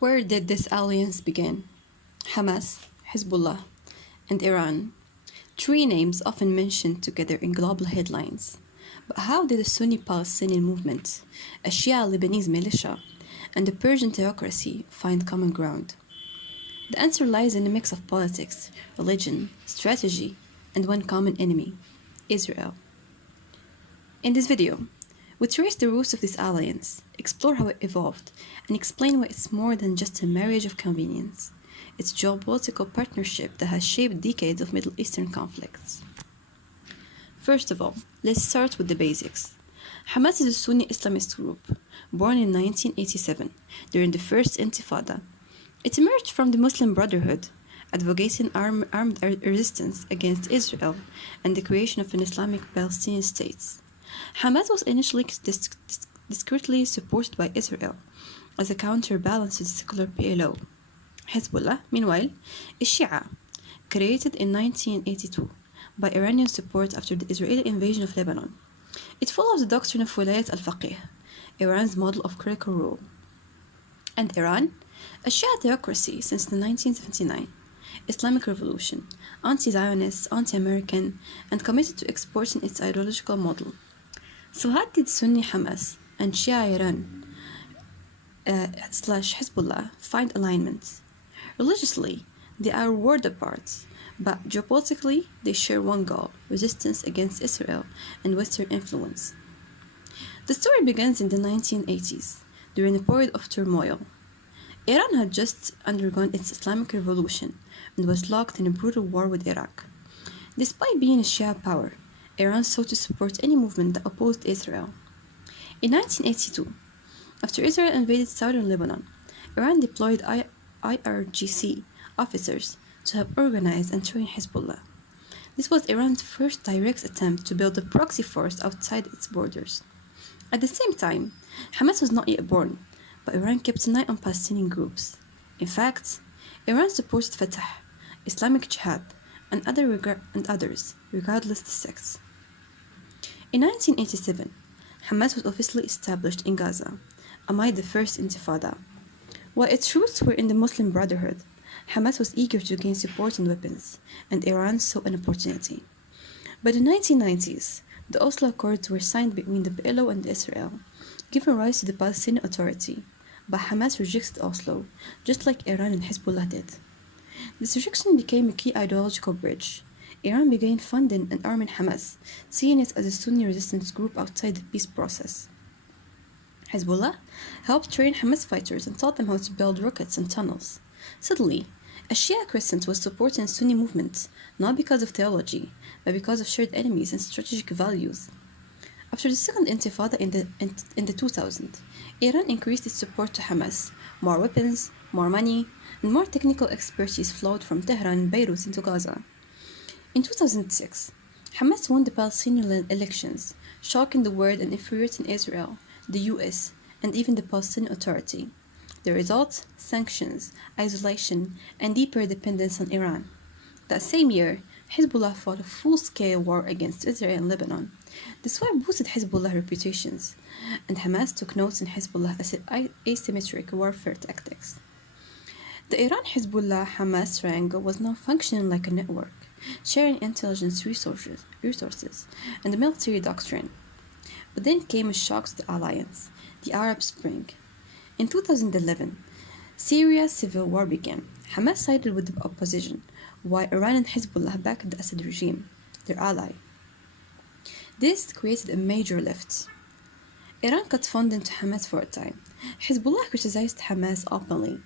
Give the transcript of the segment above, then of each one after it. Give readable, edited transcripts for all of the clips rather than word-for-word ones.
Where did this alliance begin? Hamas, Hezbollah, and Iran. Three names often mentioned together in global headlines. But how did the Sunni Palestinian movement, a Shia Lebanese militia, and the Persian theocracy find common ground? The answer lies in a mix of politics, religion, strategy, and one common enemy, Israel. In this video, we trace the roots of this alliance, explore how it evolved, and explain why it's more than just a marriage of convenience. It's a geopolitical partnership that has shaped decades of Middle Eastern conflicts. First of all, let's start with the basics. Hamas is a Sunni Islamist group, born in 1987 during the First Intifada. It emerged from the Muslim Brotherhood, advocating armed resistance against Israel and the creation of an Islamic Palestinian state. Hamas was initially discreetly supported by Israel as a counterbalance to the secular PLO. Hezbollah, meanwhile, is Shia, created in 1982 by Iranian support after the Israeli invasion of Lebanon. It follows the doctrine of Wilayat al-Faqih, Iran's model of critical rule. And Iran, a Shia theocracy since the 1979 Islamic Revolution, anti-Zionist, anti-American, and committed to exporting its ideological model. So how did Sunni Hamas and Shia Iran slash Hezbollah find alignment? Religiously, they are worlds apart, but geopolitically, they share one goal: resistance against Israel and Western influence. The story begins in the 1980s, during a period of turmoil. Iran had just undergone its Islamic Revolution and was locked in a brutal war with Iraq. Despite being a Shia power, Iran sought to support any movement that opposed Israel. In 1982, after Israel invaded southern Lebanon, Iran deployed IRGC officers to help organize and train Hezbollah. This was Iran's first direct attempt to build a proxy force outside its borders. At the same time, Hamas was not yet born, but Iran kept an eye on Palestinian groups. In fact, Iran supported Fatah, Islamic Jihad, and others, regardless the sects. In 1987, Hamas was officially established in Gaza, amid the First Intifada. While its roots were in the Muslim Brotherhood, Hamas was eager to gain support and weapons, and Iran saw an opportunity. By the 1990s, the Oslo Accords were signed between the PLO and Israel, giving rise to the Palestinian Authority, but Hamas rejected Oslo, just like Iran and Hezbollah did. This rejection became a key ideological bridge. Iran began funding and arming Hamas, seeing it as a Sunni resistance group outside the peace process. Hezbollah helped train Hamas fighters and taught them how to build rockets and tunnels. Suddenly, a Shia crescent was supporting Sunni movements, not because of theology, but because of shared enemies and strategic values. After the Second Intifada in the 2000s, Iran increased its support to Hamas. More weapons, more money, and more technical expertise flowed from Tehran and Beirut into Gaza. In 2006, Hamas won the Palestinian elections, shocking the world and infuriating Israel, the US, and even the Palestinian Authority. The result? Sanctions, isolation, and deeper dependence on Iran. That same year, Hezbollah fought a full-scale war against Israel and Lebanon. This war boosted Hezbollah's reputations, and Hamas took notes in Hezbollah as asymmetric warfare tactics. The Iran-Hezbollah-Hamas triangle was now functioning like a network, sharing intelligence resources and the military doctrine. But then came a shock to the alliance, the Arab Spring. In 2011, Syria's civil war began. Hamas sided with the opposition, while Iran and Hezbollah backed the Assad regime, their ally. This created a major lift. Iran cut funding to Hamas for a time. Hezbollah criticized Hamas openly.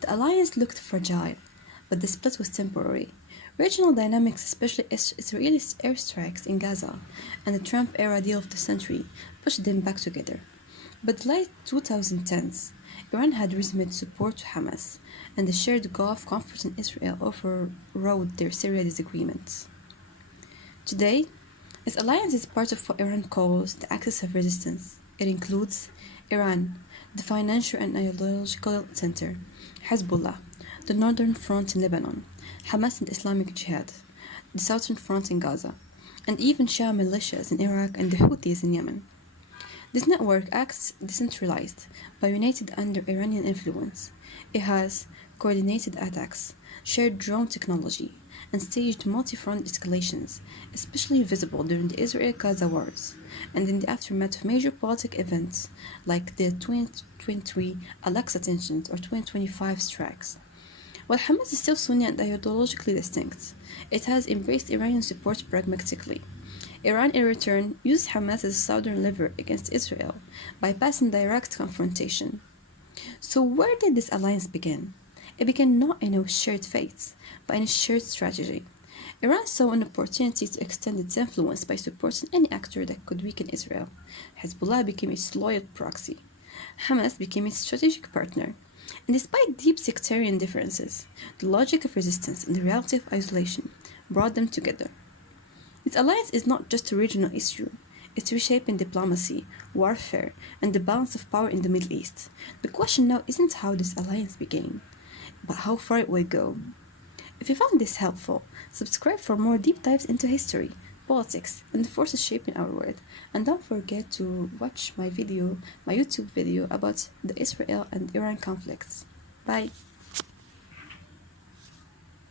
The alliance looked fragile, but the split was temporary. Regional dynamics, especially Israeli airstrikes in Gaza and the Trump-era deal of the century, pushed them back together. By the late 2010s, Iran had resumed support to Hamas, and the shared Gulf conflict in Israel overrode their Syria disagreements. Today, this alliance is part of what Iran calls the axis of resistance. It includes Iran, the financial and ideological center, Hezbollah, the northern front in Lebanon, Hamas and Islamic Jihad, the southern front in Gaza, and even Shia militias in Iraq and the Houthis in Yemen. This network acts decentralized, but united under Iranian influence. It has coordinated attacks, shared drone technology, and staged multi-front escalations, especially visible during the Israel-Gaza wars and in the aftermath of major political events like the 2023 Al-Aqsa tensions or 2025 strikes. While Hamas is still Sunni and ideologically distinct, it has embraced Iranian support pragmatically. Iran, in return, used Hamas as a southern lever against Israel, bypassing direct confrontation. So, where did this alliance begin? It began not in a shared fate, but in a shared strategy. Iran saw an opportunity to extend its influence by supporting any actor that could weaken Israel. Hezbollah became its loyal proxy. Hamas became its strategic partner. And despite deep sectarian differences, the logic of resistance and the reality of isolation brought them together. This alliance is not just a regional issue, it's reshaping diplomacy, warfare, and the balance of power in the Middle East. The question now isn't how this alliance began, but how far it will go. If you found this helpful, subscribe for more deep dives into history, politics, and the forces shaping our world. And don't forget to watch my YouTube video about the Israel and Iran conflicts. Bye!